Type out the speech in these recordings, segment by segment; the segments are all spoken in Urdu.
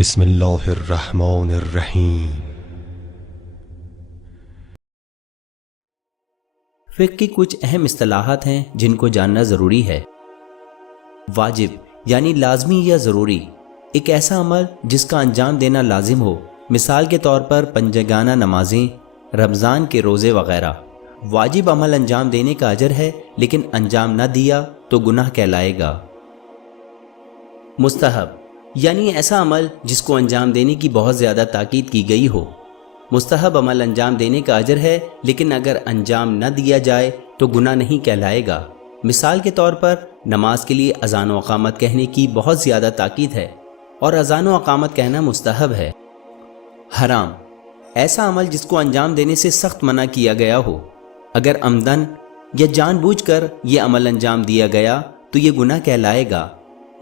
بسم اللہ الرحمن الرحیم۔ فقہ کی کچھ اہم اصطلاحات ہیں جن کو جاننا ضروری ہے۔ واجب یعنی لازمی یا ضروری، ایک ایسا عمل جس کا انجام دینا لازم ہو، مثال کے طور پر پنجگانہ نمازیں، رمضان کے روزے وغیرہ۔ واجب عمل انجام دینے کا اجر ہے، لیکن انجام نہ دیا تو گناہ کہلائے گا۔ مستحب یعنی ایسا عمل جس کو انجام دینے کی بہت زیادہ تاکید کی گئی ہو۔ مستحب عمل انجام دینے کا اجر ہے، لیکن اگر انجام نہ دیا جائے تو گناہ نہیں کہلائے گا۔ مثال کے طور پر نماز کے لیے اذان و اقامت کہنے کی بہت زیادہ تاکید ہے، اور اذان و اقامت کہنا مستحب ہے۔ حرام ایسا عمل جس کو انجام دینے سے سخت منع کیا گیا ہو۔ اگر عمدن یا جان بوجھ کر یہ عمل انجام دیا گیا تو یہ گناہ کہلائے گا،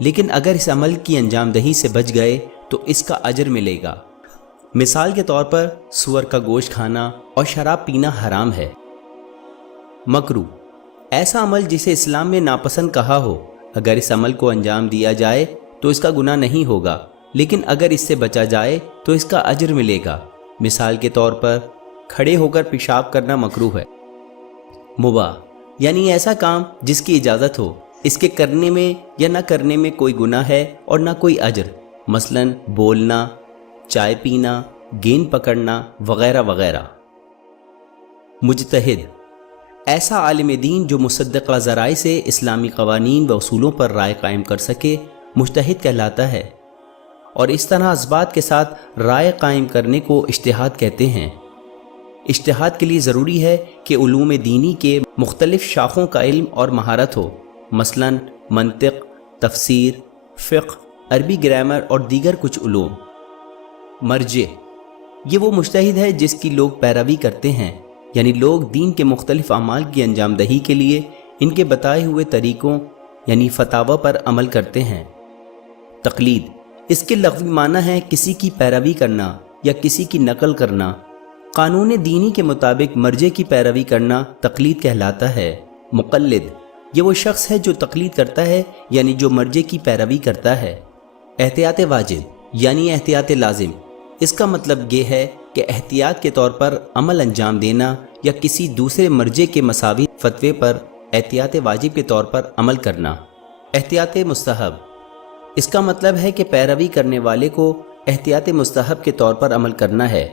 لیکن اگر اس عمل کی انجام دہی سے بچ گئے تو اس کا اجر ملے گا۔ مثال کے طور پر سور کا گوشت کھانا اور شراب پینا حرام ہے۔ مکروہ ایسا عمل جسے اسلام میں ناپسند کہا ہو، اگر اس عمل کو انجام دیا جائے تو اس کا گناہ نہیں ہوگا، لیکن اگر اس سے بچا جائے تو اس کا اجر ملے گا۔ مثال کے طور پر کھڑے ہو کر پیشاب کرنا مکروہ ہے۔ مباح یعنی ایسا کام جس کی اجازت ہو، اس کے کرنے میں یا نہ کرنے میں کوئی گناہ ہے اور نہ کوئی اجر، مثلا بولنا، چائے پینا، گیند پکڑنا وغیرہ وغیرہ۔ مجتہد ایسا عالم دین جو مصدقہ ذرائع سے اسلامی قوانین و اصولوں پر رائے قائم کر سکے، مجتہد کہلاتا ہے، اور اس طرح اثبات کے ساتھ رائے قائم کرنے کو اجتہاد کہتے ہیں۔ اجتہاد کے لیے ضروری ہے کہ علوم دینی کے مختلف شاخوں کا علم اور مہارت ہو، مثلا منطق، تفسیر، فقہ، عربی گرامر اور دیگر کچھ علوم۔ مرجع یہ وہ مجتہد ہے جس کی لوگ پیروی کرتے ہیں، یعنی لوگ دین کے مختلف اعمال کی انجام دہی کے لیے ان کے بتائے ہوئے طریقوں یعنی فتاوی پر عمل کرتے ہیں۔ تقلید اس کے لغوی معنی ہے کسی کی پیروی کرنا یا کسی کی نقل کرنا۔ قانون دینی کے مطابق مرجع کی پیروی کرنا تقلید کہلاتا ہے۔ مقلد یہ وہ شخص ہے جو تقلید کرتا ہے، یعنی جو مرجع کی پیروی کرتا ہے۔ احتیاط واجب یعنی احتیاط لازم، اس کا مطلب یہ ہے کہ احتیاط کے طور پر عمل انجام دینا یا کسی دوسرے مرجع کے مساوی فتوے پر احتیاط واجب کے طور پر عمل کرنا۔ احتیاط مستحب اس کا مطلب ہے کہ پیروی کرنے والے کو احتیاط مستحب کے طور پر عمل کرنا ہے۔